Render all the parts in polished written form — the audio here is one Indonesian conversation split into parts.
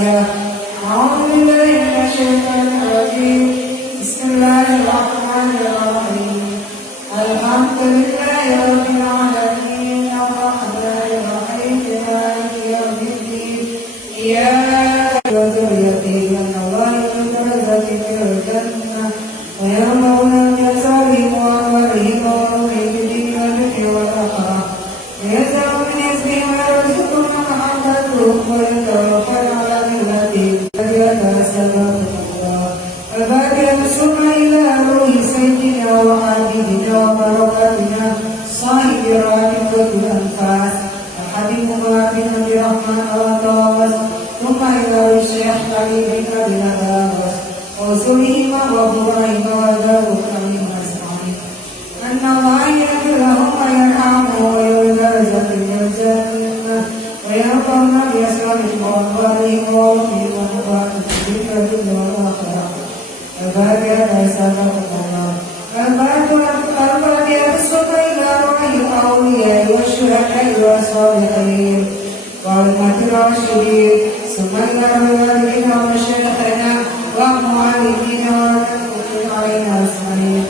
الفاتحة. أعوذ بالله من الشيطان الرجيم. بسم الله الرحمن الرحيم. الحمد لله رب العالمين الرحمن الرحيم مالك يوم الدين. إياك وذريته من الله وذريته الجنة ويرمون الجسارهم وأمرهم وأمرهم والجن والأخرى ويزرع من اسمه ويرزقهم محبتهم ويتوكل على ملته فليتسبب الله. الفاتحة ثم إلى روح سيدنا وحبيبنا وبركاتنا صاحب الرحمة والأنفاس وحبيبنا بنا برحمن وتواصل ثم إلى الشيخ حبيبنا بنا تواصل وسليما وابراهيم وداود من أسمائه أن الله يغفر لهم ويرحمهم ويدرجهم في الجنة ويرفعنا بأسمائهم وأموالهم وأمهم ونفعنا في الدنيا والآخرة. الفاتحة سبق الله. الفاتحة الصبح إلى روح الأولياء والشهداء والصالحين وعلمة الراشدين ثم إلى والدنا ومشايخنا ومعلمين ومن علينا أجمعين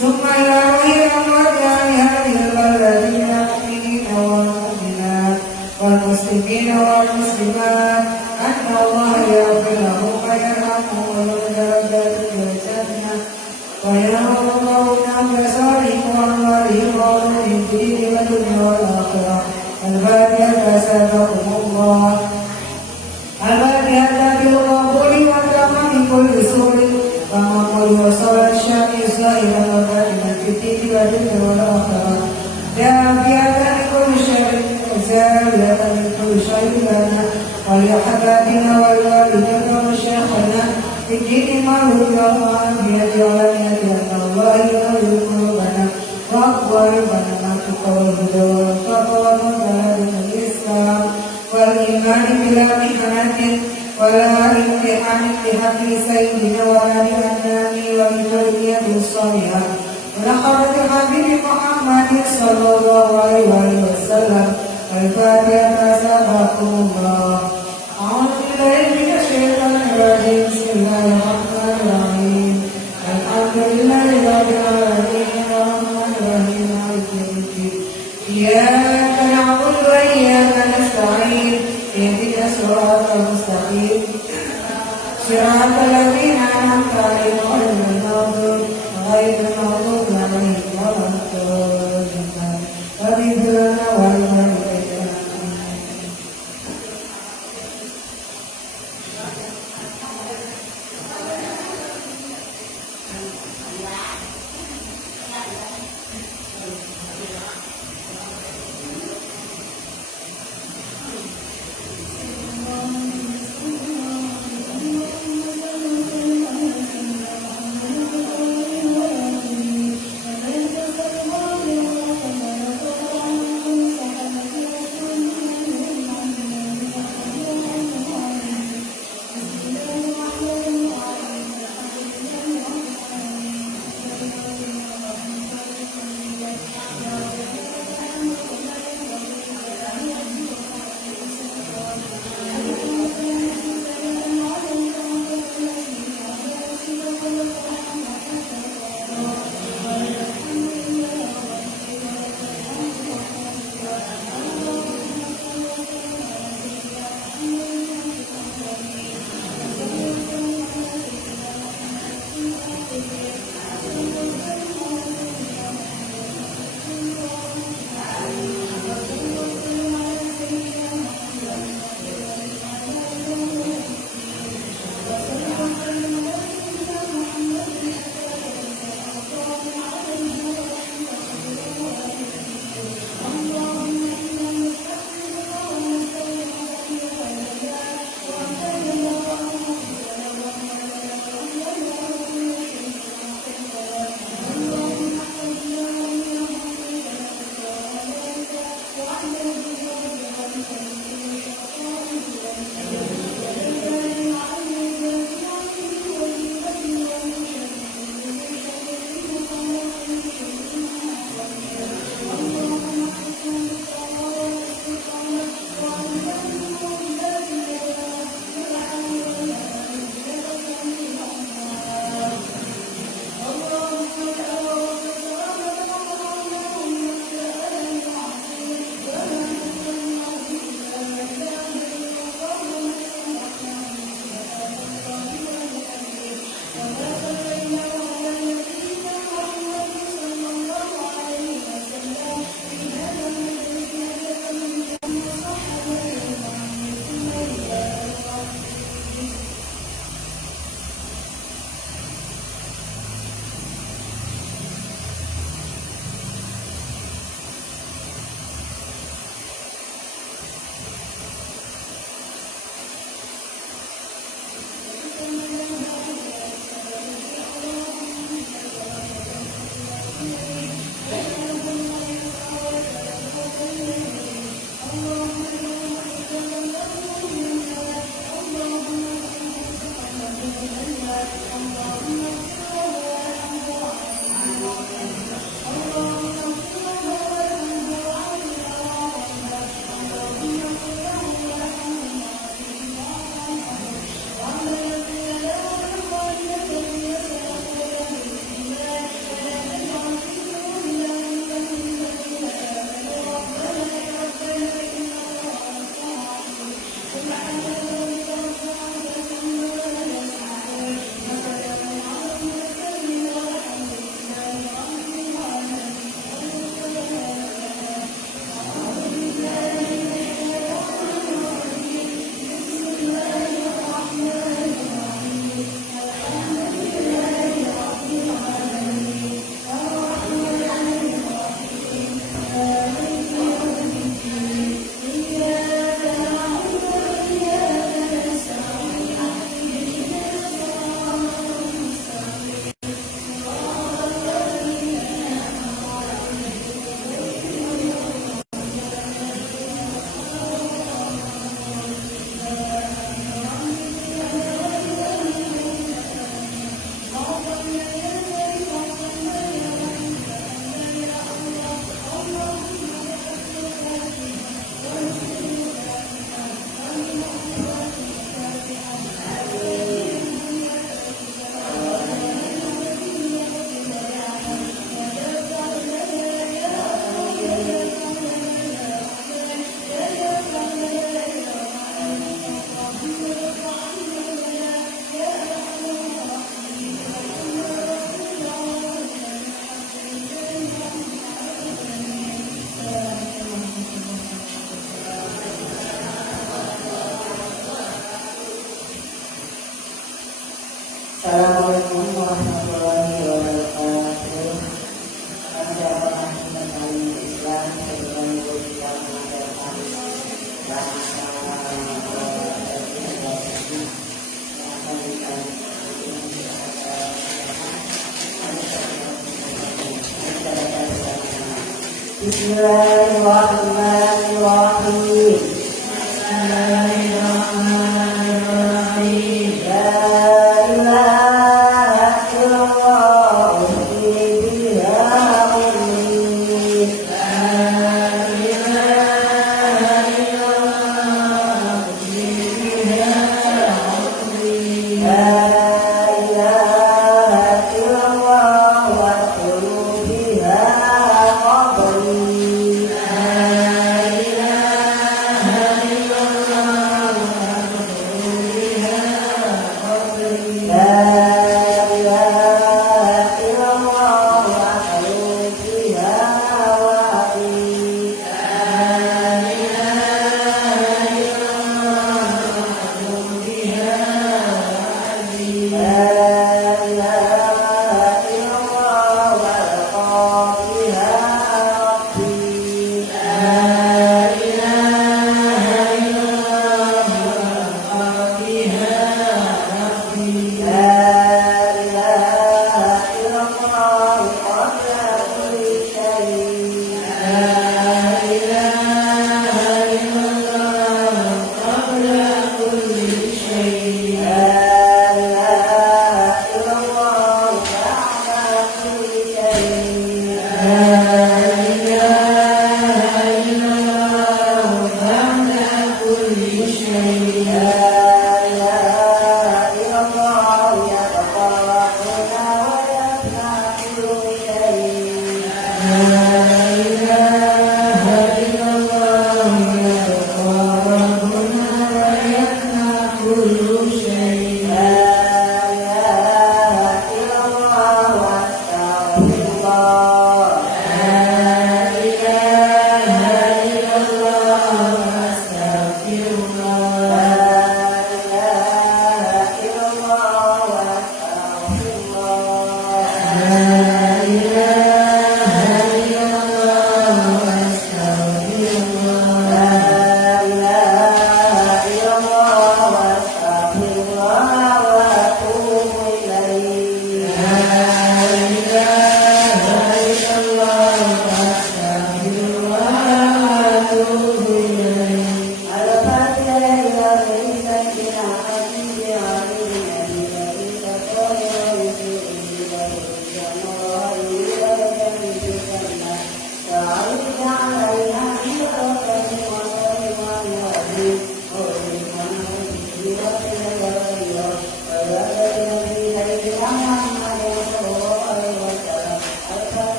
ثم إلى غير أموات هذه البلد من المؤمنين والمؤمنات والمسلمين والمسلمات أن الله يغفر لهم ويرحمهم ويدرجهم في الجنة ويرضون بصالحهم وأموالهم وأمرهم في الدين والدنيا والآخرة. الفاتحة سبقكم الله. الفاتحة بالقبول والرحمة من كل سوء ومقول وصلاة الشام صائما وكاتما في الدين والدنيا والآخرة. دافعة من كل شر وزاوية من كل شر لنا ولأحبابنا والوالدين ومشايخنا في الدين معروف والعافية والعافية أن الله يغفر قلوبنا وأقوالنا ما تقوى الهدى والتقوى والبلد الإسلام والإيمان بلا محنة ولا امتحان بحق سيدنا ولا بأنام وبتربية الصالحة ونخرج حبيب محمد صلى الله عليه وسلم. الفاتحة سبقكم الله. أعوذ بالله من الشيطان الرجيم. بسم الله الرحمن الرحيم. الحمد لله رب العالمين الرحمن الرحيم مالك يوم الدين. إياك نعبد وإياك نستعين اهدنا الصراط المستقيم صراط الذين أنعمت عليهم غير المغضوب عليهم ولا الضالين. واغفر لنا ولوالدينا. Assalamualaikum warahmatullahi wabarakatuh. Anda pernah mengetahui Islam sebagai kita mengadakan bahasa Bismillahirrahmanirrahim. Bismillahirrahmanirrahim. La ilaha illallah biha ummi. La ilaha illallah biha ummi. La ilaha illallah wa biha qabri.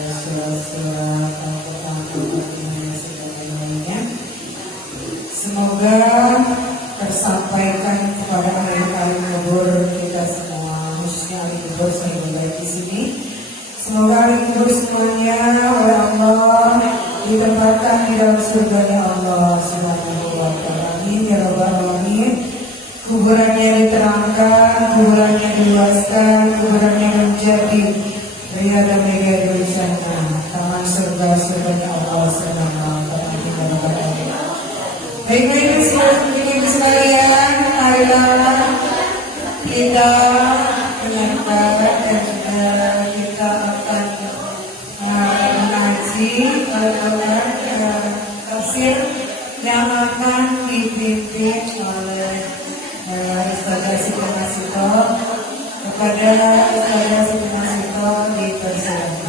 surat-surat Al-Quran dan sebagainya. Semoga tersampaikan kepada ahli kubur kita semua, khususnya ahli kubur saya baik di sini. Semoga ahli kubur semuanya oleh Allah ditempatkan di dalam surga-Nya Allah Subhanahu wa taala. Amin ya rabbal alamin. Kuburannya diterangkan, kuburannya diluaskan, kuburannya menjadi riyadhan dari jannah, taman surga-surga Allah Subhanahu wa taala. Baik-baik sekalian, marilah kita mendengar dan juga kita akan mengaji tafsir yang akan dipimpin oleh Ustazah Siti Masito. Kepada Ustazah Siti Masito dipersilakan.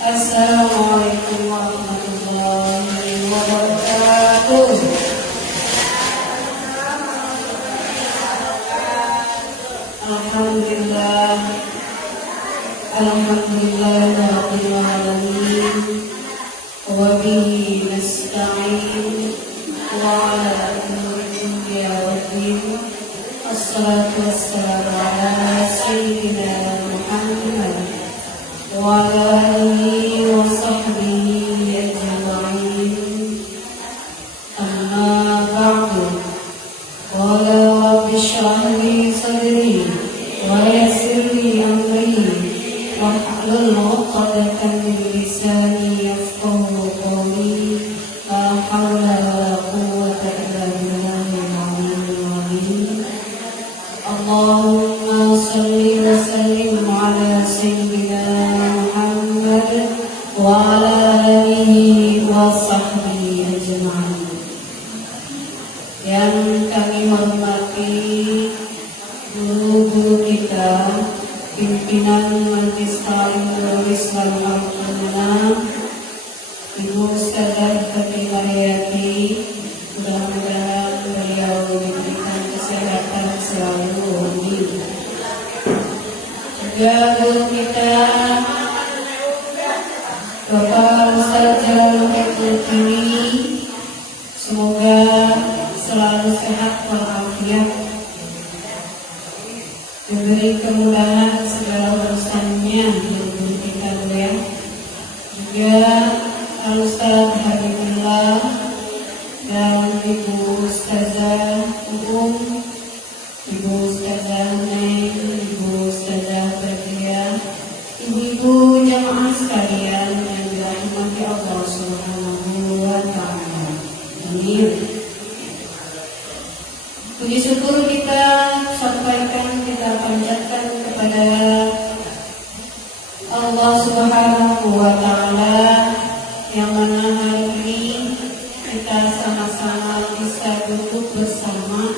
Assalamualaikum warahmatullahi wabarakatuh. Alhamdulillah, alhamdulillahirabbil alamin, wa bihi nasta'in, wa ala umuri waddin. Wassalatu wassalamu ala sayyidina Muhammad wa ala alihi wa sahbihi ajma'in. Amma ba'du. Qala rabbi shrah li sadri wa yassir li amri wahlul 'uqdatam min lisani yafqahu qawli. La hawla wa la quwwata illa billahil 'aliyyil 'azim. Allahumma shalli wa sallim ala sayyidina Muhammad wa ala alihi wa sahbihi ajma'in. Yang kami hormati guru-guru kita, pimpinan Majelis Ta'lim Nurul Islam Al-Qur'an, Ibu Ustazah Fatimah Hayati, mudah-mudahan beliau diberikan kesehatan selalu. Amin. Juga guru kita Bapak Ustaz Jalal Mutini, semoga selalu sehat walafiat, diberi kemudahan segala urusannya untuk kita beliau. Juga Ustaz Habibullah dan Ibu Ustazah Umum, Ibu Ustazah Neng, Ibu Ustazah Badia, ibu-ibu jamaah sekalian yang dirahmati Allah Subhanahu wa taala. Amin. Puji syukur kita sampaikan, kita panjatkan kepada Allah Subhanahu wa taala yang mana hari ini kita sama-sama bisa duduk bersama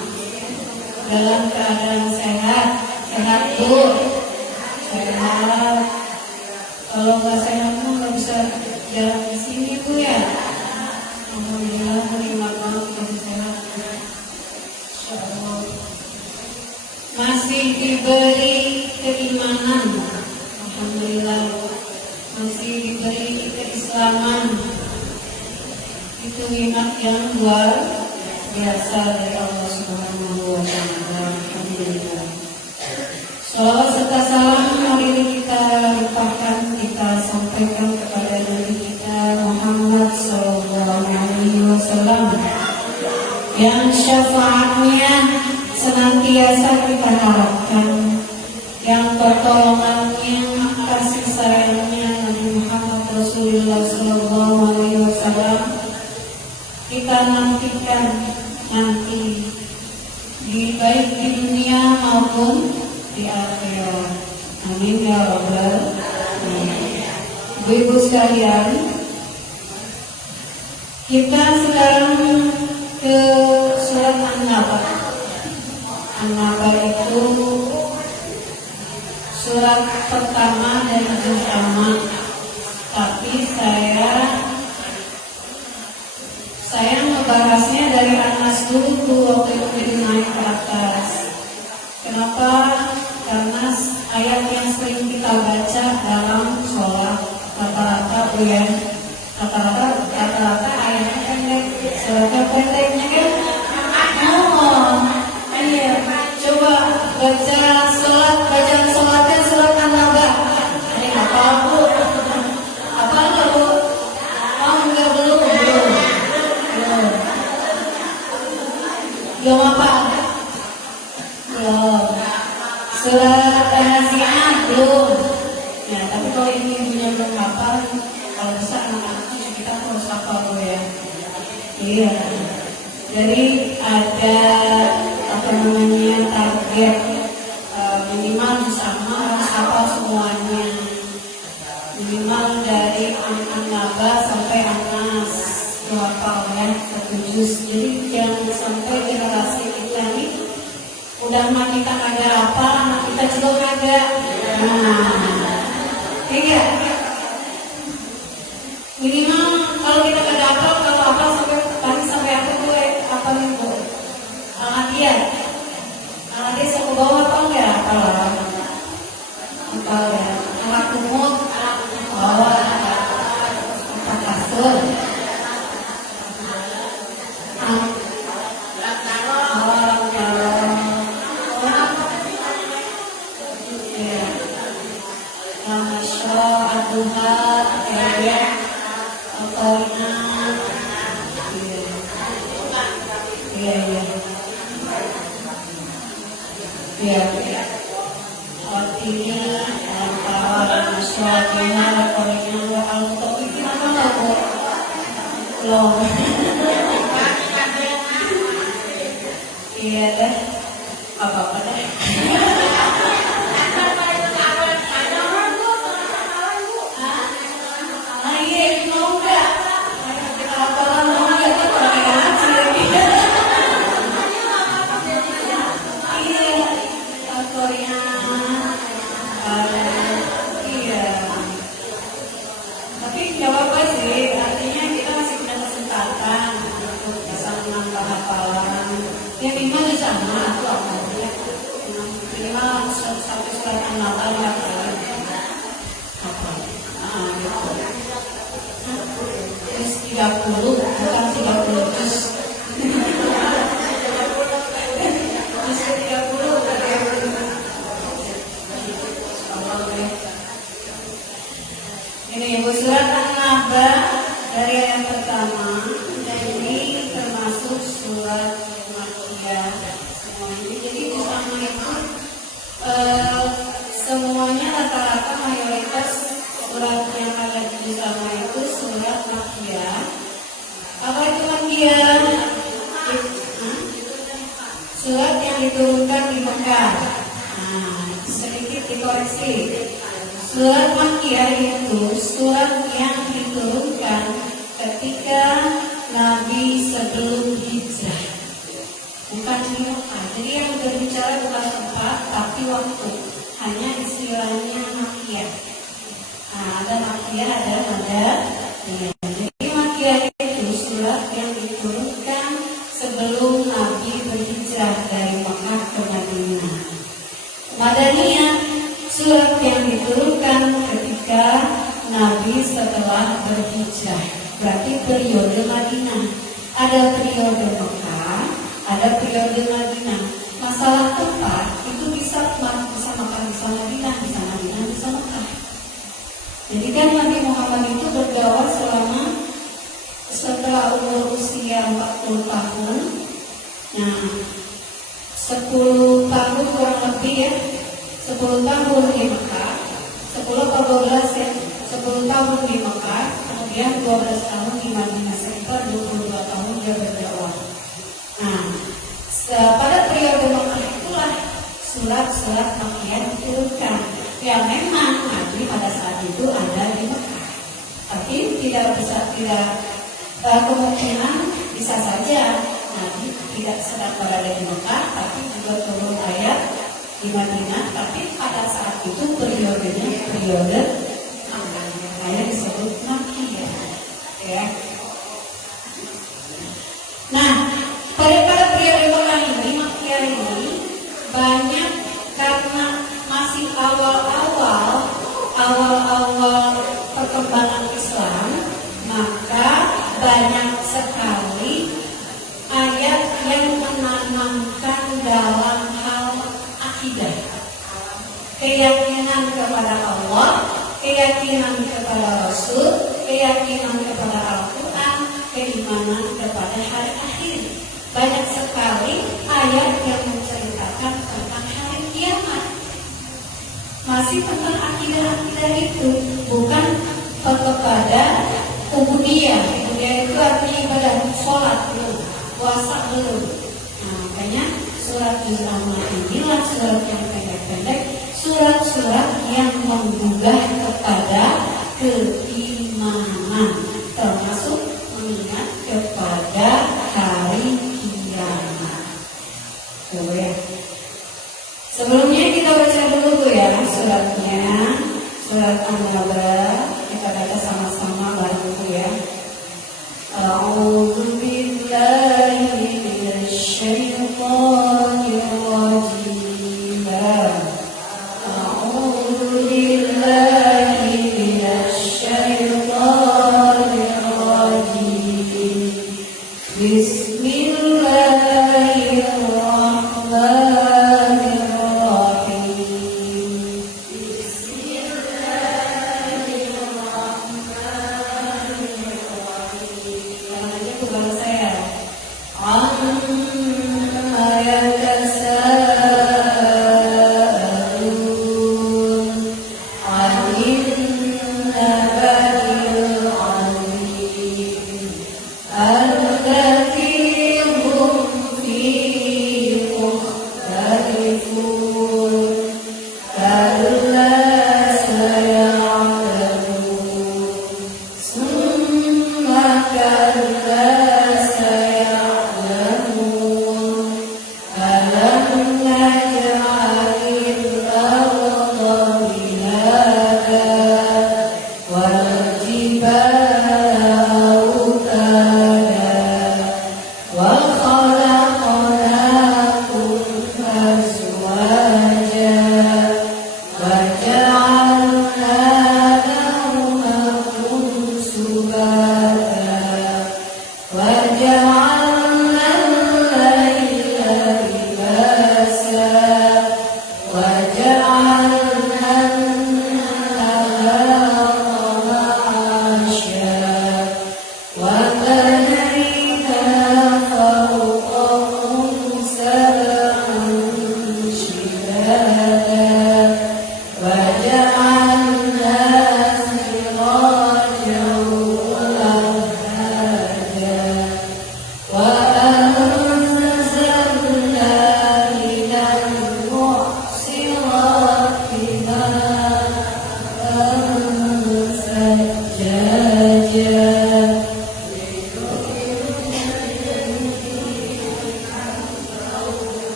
dalam keadaan sehat. Sehat Bu, sehat. Kalau nggak sehat Bu nggak bisa jalan di sini Bu ya. Itu nikmat yang luar biasa dari Allah Subhanahu wa Ta'ala. Alhamdulillah. Salawat serta salam mari kita limpahkan, kita sampaikan kepada Nabi kita Muhammad sallallahu alaihi wasallam yang syafaatnya senantiasa kita harapkan, yang pertolongannya, kasih sayangnya Nabi Muhammad Rasulullah sallallahu alaihi wasallam kita nantikan nanti di baik di dunia maupun di akhirat. Amin ya rabbal alamin. Ibu-ibu sekalian, kita sekarang ke surat An-Naba. An-Naba itu surat pertama dari juz amma, tapi saya membahasnya dari Anas dulu tuh waktu itu naik ke atas. Kenapa? Karena ayat yang sering kita baca dalam sholat rata-rata ayatnya pendek, suratnya pendeknya kan? Oh, iya. Coba bacaan sholatnya surat An-Naba. Ini apa bu? Apa enggak bu? Oh enggak, belum. Belum apa? Belum. Surat An-Nazi'at belum. Nah, tapi kalau ini ibunya belum hafal, kalau bisa anak-anak kita harus hafal dulu ya. Iya. Jadi ada target minimal bersama harus hafal semuanya. Minimal dari An-Naba sampai An-Nas hafal ya, 1 juz. Jadi jangan sampai generasi kita ini udah mah kita kagak apa, anak kita juga kagak. Iya. Minimal kalau kita kagak apa, kalau apa sampai apa gue apa nih bu? Al-Adiyah suku bawah apa enggak? Apa ya? Alat kumut, bawah, apa kasur? Iya deh, apa-apa deh. Ini surat An-Naba dari ayat pertama, dan ini termasuk surat Makkiyah semuanya. Jadi bersama itu semuanya rata-rata mayoritas surat yang ada di bersama itu surat Makkiyah. Apa itu Makkiyah? Surat yang diturunkan di Mekah. Sedikit dikoreksi. Surat Makkiyah itu surat yang diturunkan ketika Nabi sebelum hijrah, bukan di Mekah. Jadi yang berbicara bukan tempat tapi waktu, hanya istilahnya Makkiyah. Ada Makkiyah, ada Madaniyah. Jadi Makkiyah itu surat yang diturunkan sebelum Nabi berhijrah dari Mekah ke Madinah. Madaniyah surat yang diturunkan ketika Nabi setelah berhijrah berarti periode Madinah. Ada periode Mekah, ada periode Madinah. Masalah tempat itu bisa makan bisa Madinah, bisa Mekah. Jadi kan Nabi Muhammad itu berdakwah selama setelah umur usia 40 tahun. Nah, 10 tahun kurang lebih ya, 10 tahun di Mekah, 10 atau 12 ya, 10 tahun di Mekah, kemudian 12 tahun di Madinah, sekitar 22 tahun dia berdakwah. Nah, pada periode Mekah itulah surat-surat Makkiyah diturunkan. Ya memang Nabi pada saat itu ada di Mekah, tapi tidak kemungkinan bisa saja Nabi tidak sedang berada di Mekah, tapi juga turun ayat di Madinah. Tapi pada saat itu periodenya periode ayat disebut Makkiyah, ya. Nah, pada periode Makkiyah ini banyak karena masih awal-awal perkembangan Islam, maka banyak sekali ayat yang menanamkan dalam hal akidah, keyakinan kepada Allah, keyakinan kepada Rasul, keyakinan kepada Al-Quran, keimanan kepada hari akhir. Banyak sekali ayat yang menceritakan tentang hari kiamat. Masih tentang akidah itu, bukan kepada ubudiyah. Ubudiyah itu artinya ibadah, sholat belum, puasa belum. Nah, makanya surat Al-An'am inilah surat yang pendek-pendek, surat-surat yang menggugah kepada keimanan, termasuk mengingat kepada hari kiamat. Coba ya. Sebelumnya kita baca dulu ya suratnya, surat An-Naba. Kita baca sama-sama bareng ya. A'udzu billahi minasy syaithanir rajim. A'udzu billahi minasy syaithanir rajim. Bismillahirrahmanirrahim.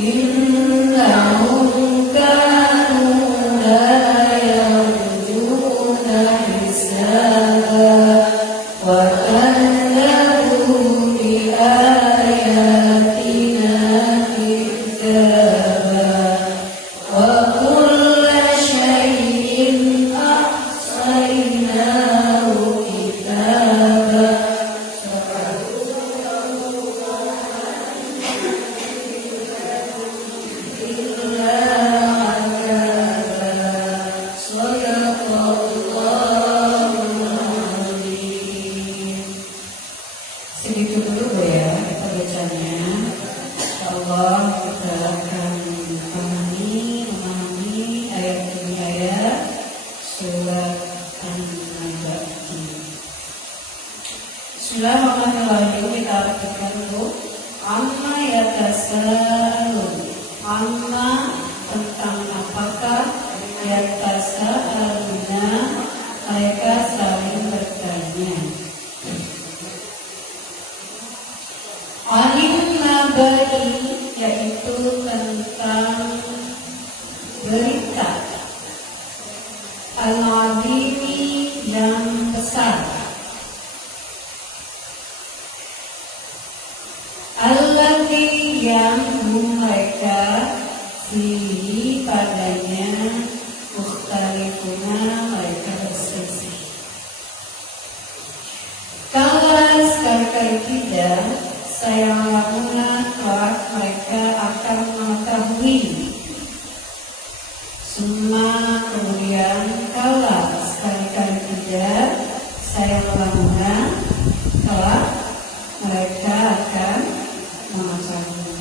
إنهم كانوا لا يرجون حسابا وكذبوا بآياتنا كذابا وكل شيء أحصيناه كتابا Segitu dulu Bu ya kita bacanya. Allah kita akan memahami ayat demi ayat surat An-Naba ini. Bismillahirrahmanirrahim. Kita artikan dulu. Amma yatasaalun. Amma tentang apakah yatasaaluna mereka saling bertanya. Alim nabai yaitu tentang berita al-azimi yang besar alladzi yang mereka fihi padanya mukhtalifuna mereka berselisih. Kalau sekali-kali tidak sayang lakukan kelak mereka akan mengetahui. Semua kemudian kalau sekali-kali tidak sayang lakukan kelak mereka akan mengetahui.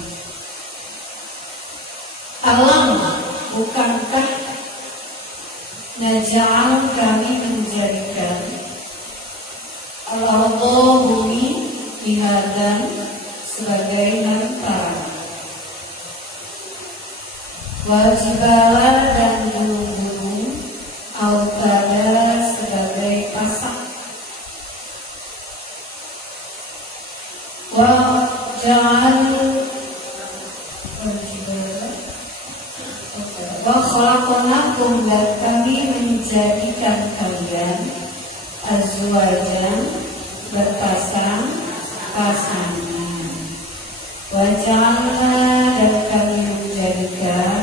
Alam bukankah naj'al kami menjadikan al-ardha bumi mihadan sebagai hamparan, wajibala dan gunung-gunung autada sebagai pasak, wa ja'al wa khalaqnakum dan kami menjadikan kalian azwajan berpasang-pasangan. Waja'alna dan kami menjadikan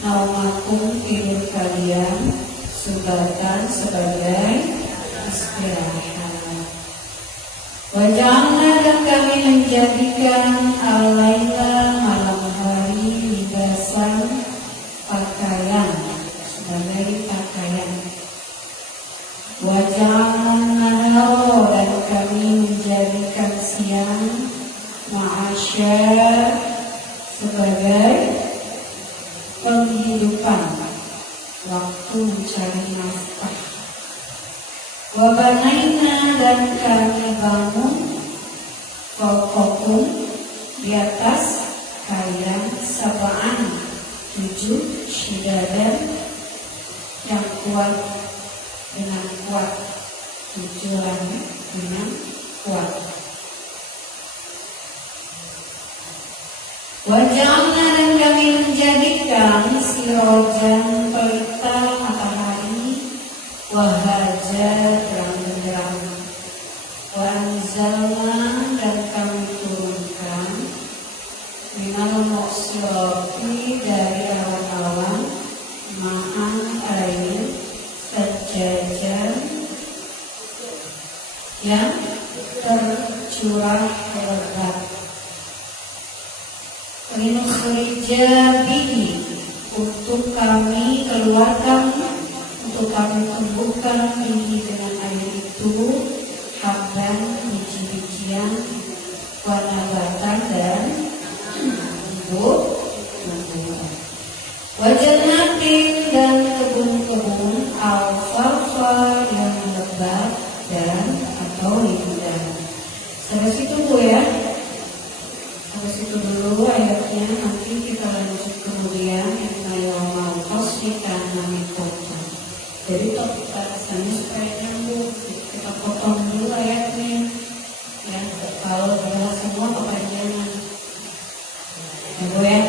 naumakum tidur kalian subatan sebagai istirahat. Waja'alna dan kami menjadikan al-laila malam hari libasan pakaian sebagai pakaian. Waja'alna dan kami menjadikan siang ma'asyar sebagai penghidupan, waktu mencari nafkah. Wabanaina dan kami bangun fawqakum di atas kalian sab'an 7 syidadan yang kuat dengan kuat, 7 langit dengan kuat. Wajahna dan kami menjadikan sirojan pelita matahari, wahaja terang benderang. Wanzalna dan kami turunkan minal muqsirati dari awan-awan ma'an air sejajar yang tercurah lebat. Linukhrija bihi untuk kami keluarkan, untuk kami tumbuhkan bihi dengan air itu habban biji-bijian, wanabatan dan tumbuh-tumbuhan. Wajanatin dan kebun-kebun alfalfa yang lebat dan atau lidah. Sampai situ Bu ya. Sampai situ dulu ayatnya, nanti kita lanjut kemudian innayamal fasli kana miqatan. Jadi pembahasannya supaya nyambung, kita potong dulu ayatnya. Ya, kalau jelas semua kepanjangan. Ya Bu ya.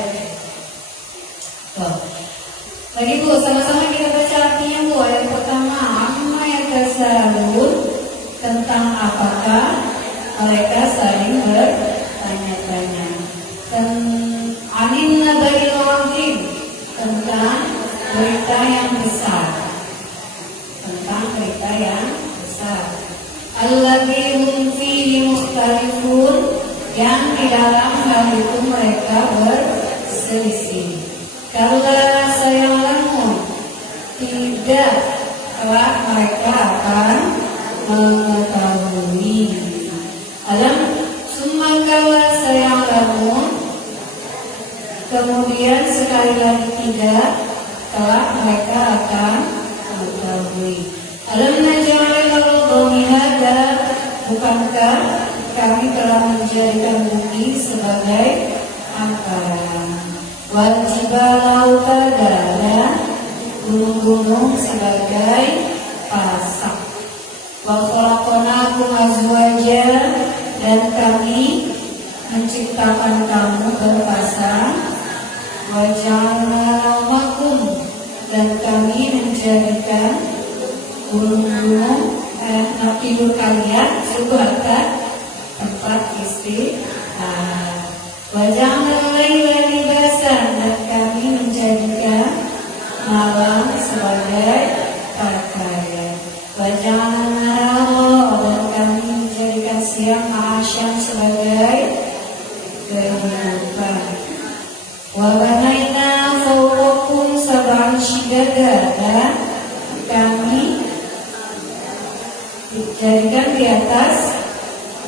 mereka saling bertanya-tanya. Dan anin nabail azim, tentang berita yang besar. Tentang berita yang besar. Alladzi hum fihi mukhtalifun, yang di dalam hal itu mereka berselisih. Kalla sayalamun, tidak, kelak mereka akan mengetahui. Alam summa kalla sayalamun, kemudian sekali lagi tidak, kelak mereka akan mengetahui. Alam naj'alil arda mihada, bukankah kami telah menjadikan bumi sebagai hamparan, wal jibala autada, dan gunung-gunung sebagai pasak, wa khalaqnakum azwaja, dan kami menciptakan kamu berpasang, wa ja'alna naumakum, dan kami menjadikan gunung-gunung tidur kalian sebagai tempat istirahat. Wa ja'alna laila libasan, dan kami menjadikan malam sebagai pakaian. Wa ja'alna nahara, dan kami menjadikan siang ma'asyan sebagai kehidupan. Wa banaina fawqakum sab'an shidada, dan kami dijadikan di atas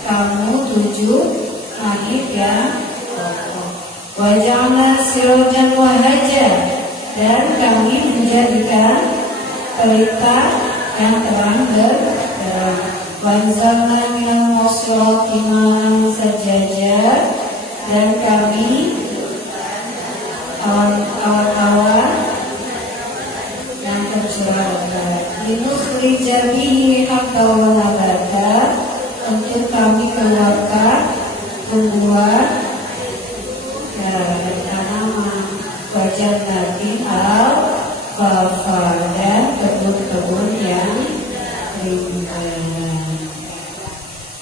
kamu 7 langit yang kokoh. Wa ja'alna sirajan wahaja, dan kami menjadikan pelita yang terang benderang. Wa anzalna minal mu'sirati ma'an sajjaja, dan kami awan-awan yang tercurah linukhrija bihi habban wa nabata, untuk kami keluarkan tumbuhan dan tanaman, wajan nabi al-fafa, dan kebun-kebun yang rimbun.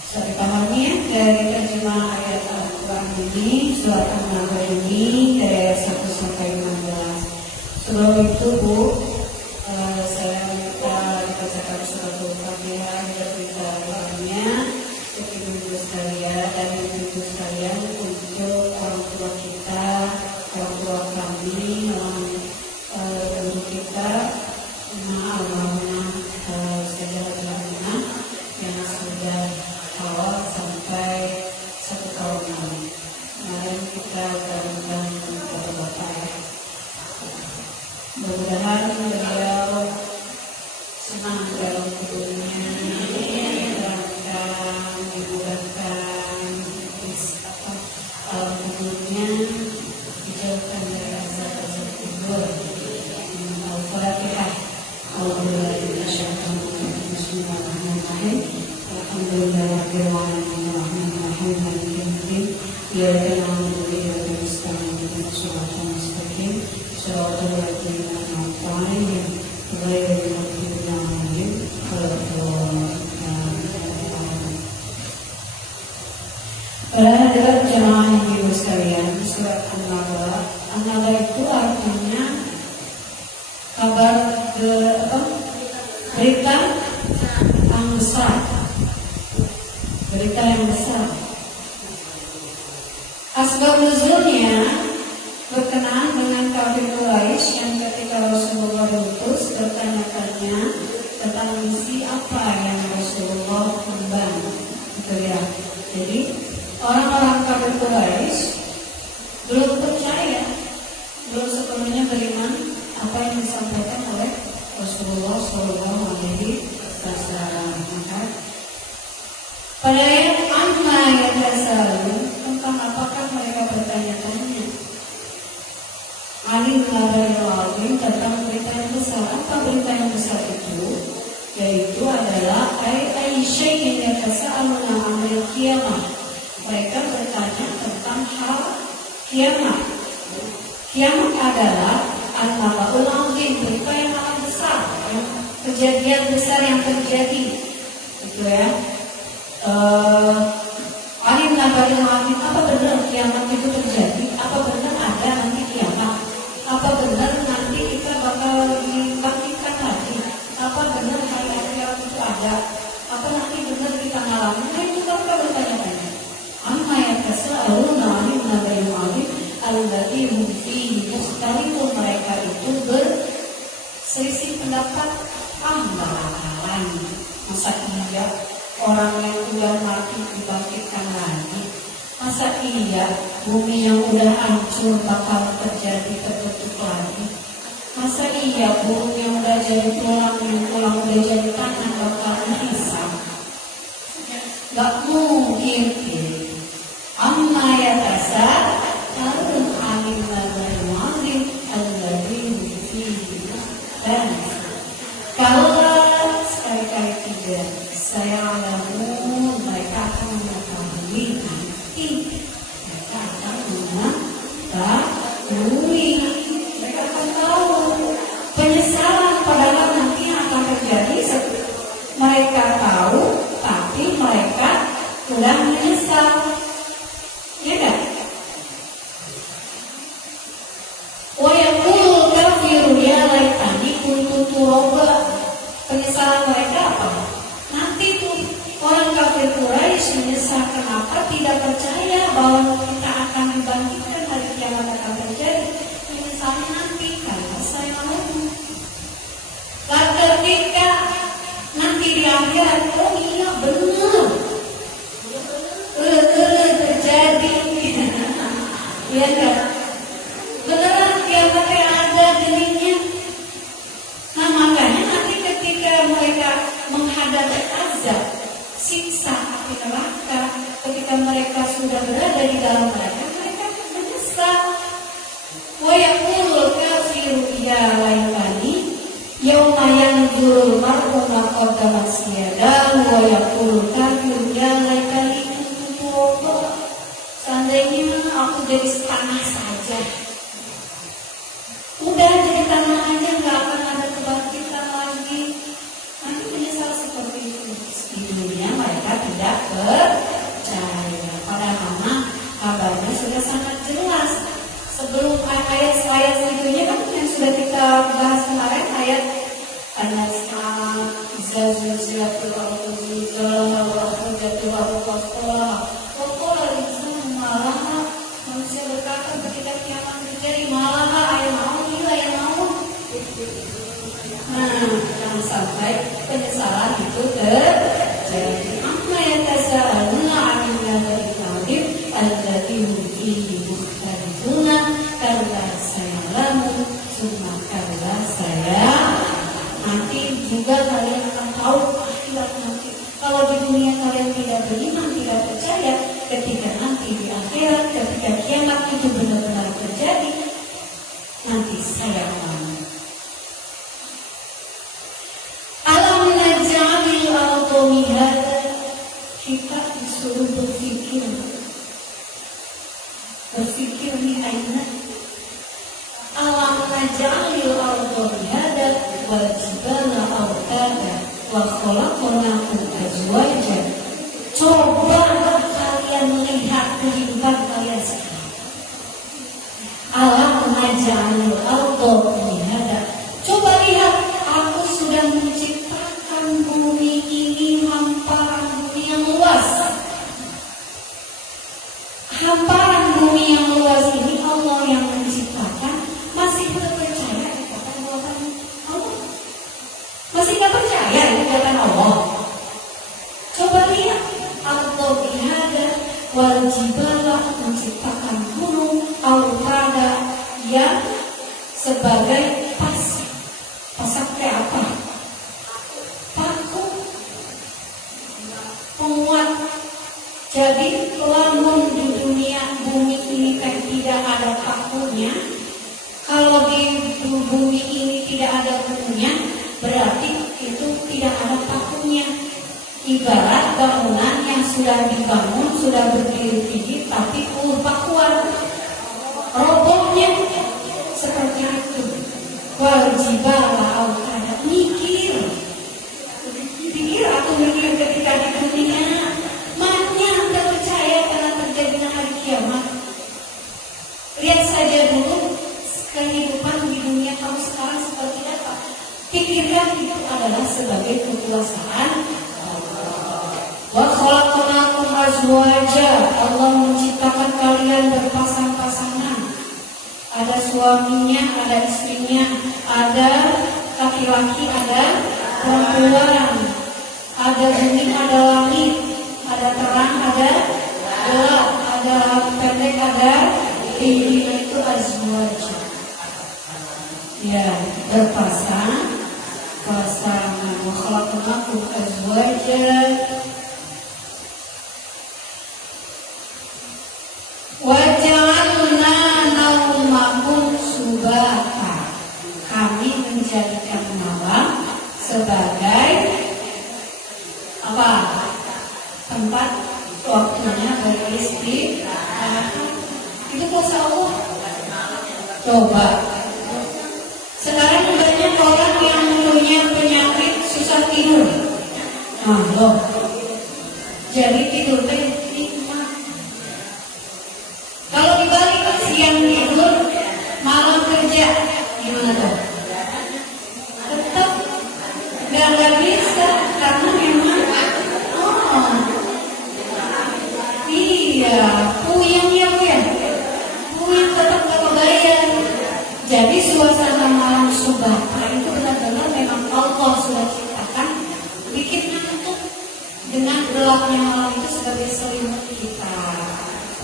Sepahamnya dari terjemahan ayat Al-Quran ini, surat An-Nahl ini dari ayat 1 sampai 16. Sebelum itu Bu, saya minta dibacakan surat Al-Fatihah dan berita-beritanya untuk ibu-ibu sekalian dan ibu-ibu sekalian, untuk orang tua kita, orang tua kami, guru kita, almarhumah Sayyidatina yang sudah awal sampai 1 tahun lalu. Kemarin kita berundang kepada Bapak ya. Mudah-mudahan beliau senang dalam hidupnya, dan dimudahkan hidupnya, dijauhkan dari azab-azab kubur. Al-Fatihah. Bismillahirrahmanirrahim. Alhamdulillahirabbil alamin, arrahmanirrahim, maliki yaumiddin. Iyyaka na'budu wa iyyaka nasta'in, ihdinas siratal mustaqim, siratal ladzina an'amta 'alaihim ghairil maghdubi 'alaihim waladdallin. Para hadirat jemaah ibu sekalian, surat An-Nahl. An-Nahl itu artinya kabar berita yang besar. Berita yang besar. Asbab nuzulnya berkenaan dengan kafir Quraisy yang ketika Rasulullah diutus bertanya-tanya tentang misi apa yang Rasulullah emban. Gitu ya. Jadi orang-orang kafir Quraisy belum percaya, belum sepenuhnya beriman apa yang disampaikan oleh Rasulullah SAW. Pada ayat amma yatasaalun, tentang apakah mereka bertanya-tanya. Alim nabail azim, tentang berita yang besar. Apa berita yang besar itu? Yaitu adalah ay syai'in yatasaaluna 'anil qiyamah. Mereka bertanya tentang hal kiamat. Kiamat adalah an-nabaul azim, berita yang amat besar, yang kejadian besar yang terjadi. Itu ya. pengalaman, itu mereka bertanya-tanya. Amma yatasaaluna 'anil naba'il 'adzim alladzi hum fihi mukhtalifun. Mereka itu berselisih pendapat. Bakalan masa iya orang yang udah mati dibangkitkan lagi? Masa iya bumi yang udah hancur bakal terjadi terbentuk lagi? Masa iya bumi yang udah jadi tulang, yang tulang udah jadi tanah bakal dihisap? Gak mungkin. Amma yatasaalun 'anil naba'il 'adzim alladzi hum fihi mukhtalifun. Kalau sekali-kali tidak, saya alamu, mereka akan mengetahui nanti. Mereka akan mengetahui. Mereka akan tahu. Penyesalan padahal nanti yang akan terjadi. Mereka tahu, tapi mereka sudah menyesal. Ya kan? Wa yaqulu kafiru ya laitani kuntu turaba. Penyesalan mereka apa? Nanti tuh orang kafir Quraisy menyesal kenapa tidak percaya bahwa kita akan dibangkitkan, hari kiamat akan terjadi. Penyesalnya nanti karena saya mau. Ketika nanti di akhirat, oh iya benar, terjadi. Iya kan? Beneran kiamatnya ada dirinya. Nah makanya nanti ketika mereka menghadapi azab, siksa api neraka, ketika mereka sudah berada di dalam neraka, mereka menyesal. Wa yaqulul kafiru ya laitani yauma yanzurul mar'u ma qaddamat yadahu wa yaqulul kafiru ya laitani kuntu turaba. Seandainya aku jadi tanah saja. Udah jadi tanah aja, nggak akan ada kebangkitan lagi. Nanti menyesal seperti itu. Di dunia mereka tidak percaya. Padahal kabarnya sudah sangat jelas. Sebelum ayat selanjutnya kan yang sudah kita bahas kemarin, ayat zalzalatul ardu zilzalaha wa akhrajatil ardu athqalaha wa qala al-insanu ma laha. Manusia berkata ketika kiamat terjadi, malah ayat mau. Nah, jangan sampai penyesalan itu terjadi. Amma yatasaaluna 'anil naba'il 'adzim alladzi hum fihi mukhtalifun. Kalla sayalamu summa kalla saya. Nanti juga kalian akan tahu akhirat nanti. Kalau di dunia kalian tidak beriman, tidak percaya, ketika nanti di akhirat, ketika kiamat itu benar-benar terjadi, nanti saya akan. Kita disuruh berpikir nih aina alam naj'alil arda mihada wal jibala awtada wa khalaqnakum azwajan. Coba kalian melihat kehidupan kalian sekarang. Alam naj'alil arda mihada. Coba lihat, aku sudah menciptakan bumi ini hamparan yang luas. Hamparan bumi yang luas ini Allah yang menciptakan. Masih tidak percaya kepada buatan Allah? Masih tidak percaya kepada Allah? Coba lihat, Allah bihada wal jibala, menciptakan gunung autada yang sebagai pasir. Pasir kayak apa? Penguat. Jadi lamun di dunia bumi ini kan tidak ada pakunya. Kalau di bumi ini tidak ada pakunya, berarti itu tidak ada pakunya. Ibarat bangunan yang sudah dibangun, sudah berdiri tinggi, tapi pakuan robohnya seperti itu. Wajibala ada mikir atau mikir ketika di dunia. Maknya Anda percaya karena terjadinya hari kiamat. Lihat saja dulu kehidupan di dunia kamu sekarang seperti apa. Pikirkan itu adalah sebagai kekuasaan Allah. Wa azwaja, Allah menciptakan kalian berpasang-pasangan. Ada suaminya, ada istrinya, ada laki-laki, ada perempuan, ada bumi, ada langit, ada terang, ada gelap, ada pendek, ada tinggi, itu azwaja. Ya, berpasang pasangan. Wa khalaqnakum azwaja wa ja'alna naumakum subata. Kami menjadikan malam sebagai apa? Tempat waktunya beristirahat. Itu kuasa Allah. Coba. Sekarang banyak orang yang punya penyakit susah tidur. Nah, loh. Jadi tidur nikmat. Kalau dibalik siang tidur, malam kerja, gimana tuh? Tetap nggak bisa karena memang iya puyeng ya puyeng tetap nggak kebayang. Jadi suasana malam subata itu benar-benar memang Allah sudah ciptakan bikin ngantuk dengan gelapnya malam itu sebagai selimut kita,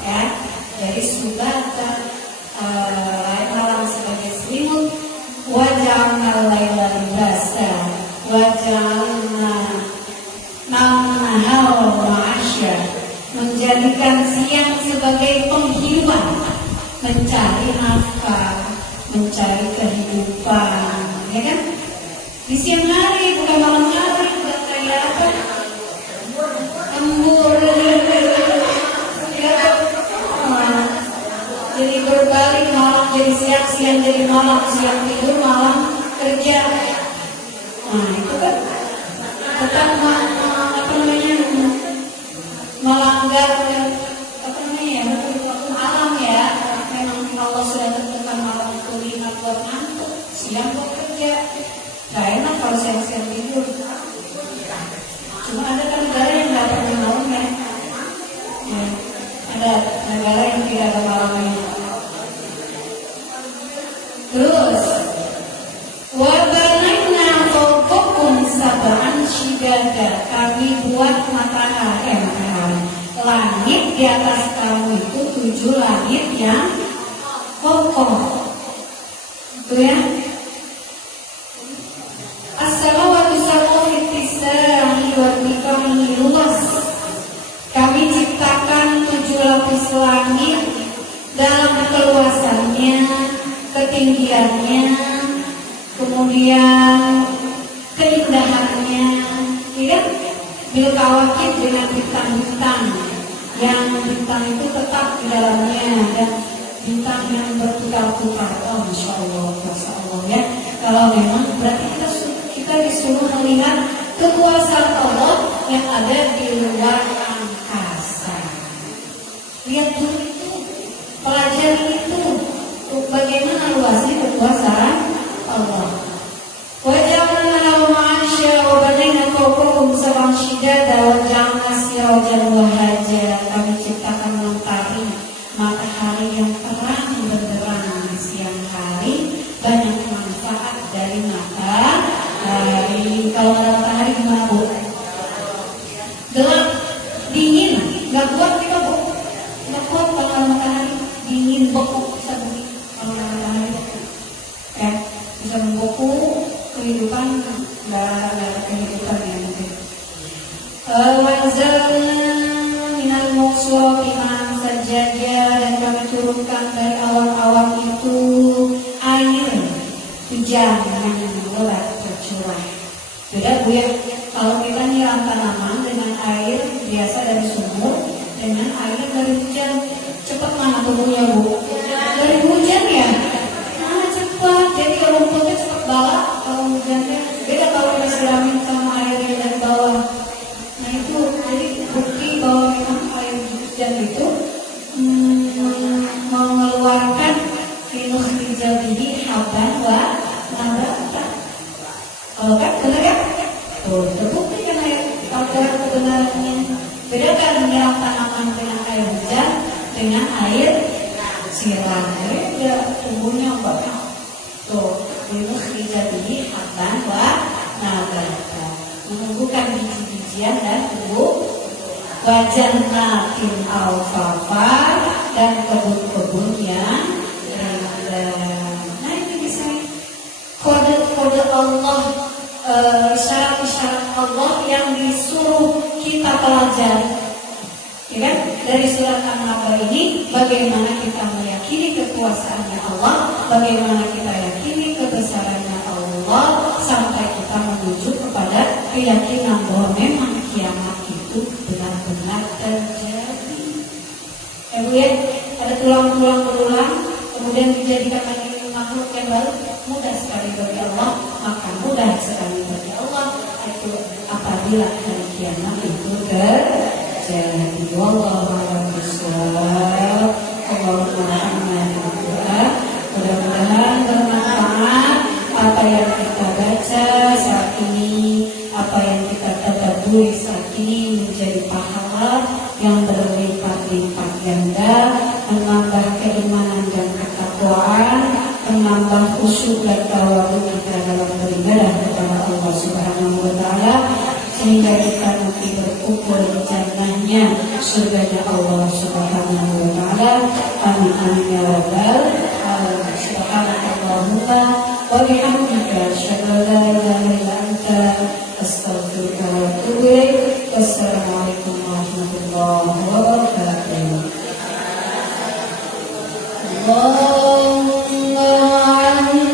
ya. Jadi subata malam sebagai selimut. Waja'alna laila libasa waja'alna nahara ma'asya, menjadikan siang sebagai penghidupan, mencari nafkah, mencari kehidupan, ya kan? Di siang hari bukan malam hari, udah kayak apa? Embur, ya kan? Jadi berbalik, malam jadi siang, siang jadi malam, siang tidur, malam kerja. Nah itu kan tetap melanggar hukum alam ya. Memang Allah sudah tentukan malam itu ingat buat ngantuk, siang buat kerja. Gak enak kalau siang-siang tidur. Cuma ada kan negara yang gak pernah malam ya. Ada negara yang tidak ada malamnya. Terus wabanayna fawqakum sab'an shidada, kami buat matahari langit di atas kamu itu 7 langit yang kokoh. Itu ya. As-samawati sab'u fittisa'i wa bikamihi luas. Kami ciptakan 7 lapis langit dalam keluasannya, ketinggiannya, kemudian keindahannya, ya. Bil kawakib dengan bintang-bintang, yang bintang itu tetap di dalamnya dan bintang yang berputar-putar. Oh, masya Allah, masya Allah ya. Kalau memang berarti kita disuruh melihat kekuasaan Allah yang ada di luar angkasa. Lihat dulu itu, pelajari itu, bagaimana luasnya kekuasaan Allah. Waja'alna lahu ma'asya wa banayna fawqakum sab'an shidada wa ja'alna sirajan wahaja. Kami ciptakan mentari, matahari yang terang benderang di siang hari, banyak manfaat dari matahari. Kalau ada matahari gimana Bu? Gelap, dingin, nggak kuat kita Bu. Nggak kuat kalau ada matahari, dingin, beku, bisa begini. Kalau ada matahari beku, bisa membeku. Kehidupan nggak ada kehidupan yang mungkin. Wanzalna minal muqsirati ma'an sajjaja, dan kami turunkan dari awan-awan itu air hujan yang lebat tercurah. Beda Bu ya, kalau kita nyiram tanaman dengan air biasa dari sumur dengan air dari hujan, cepat mana tumbuhnya Bu? Dari hujan ya? Cepat, jadi rumputnya cepat balak. Kalau hujannya beda kalau disiramin sama air yang dari bawah. Nah itu jadi bukti bahwa memang air hujan itu mengeluarkan minus dijadihi haban wa nabata. Kalau kan benar kan? Tuh terbukti kan air kebenarannya. Beda kan menyiram tanaman dengan air siram. Dia tumbuhnya banyak. Tuh, itu jadi habban wa nabata. Menumbuhkan biji-bijian dan tumbuh. Wajannatin alfafa dan kebun-kebun yang indah. Nah ini bisa kode-kode Allah, isyarat-isyarat Allah yang disuruh kita pelajari. Ya kan? Dari surat An-Naba ini bagaimana kita meyakini kekuasaannya Allah, bagaimana kita yakini kebesarannya Allah, sampai kita menuju kepada keyakinan bahwa memang kiamat itu benar-benar terjadi. Ya Bu ya, ada tulang-tulang berulang, kemudian dijadikan menjadi makhluk yang baru, mudah sekali bagi Allah, maka mudah sekali bagi Allah itu apabila hari kiamat itu terjadi. Wallahu a'lam bishawab. Allahumma amin. Mudah-mudahan bermanfaat apa yang kita baca saat ini, apa yang kita tadabburi saat ini menjadi pahala yang berlipat-lipat ganda, menambah keimanan dan ketakwaan, menambah khusyuk dan tawadhu kita dalam beribadah kepada Allah Subhanahu wa taala, sehingga kita nanti berkumpul di jannahnya surganya Allah Subhanahu wa taala. Amin amin ya rabbal alamin. Subhanallahumma wa bihamdika asyhadu an la ilaha illa anta astaghfiruka wa atubu ilaik. Wassalamualaikum warahmatullahi wabarakatuh. Allahumma anni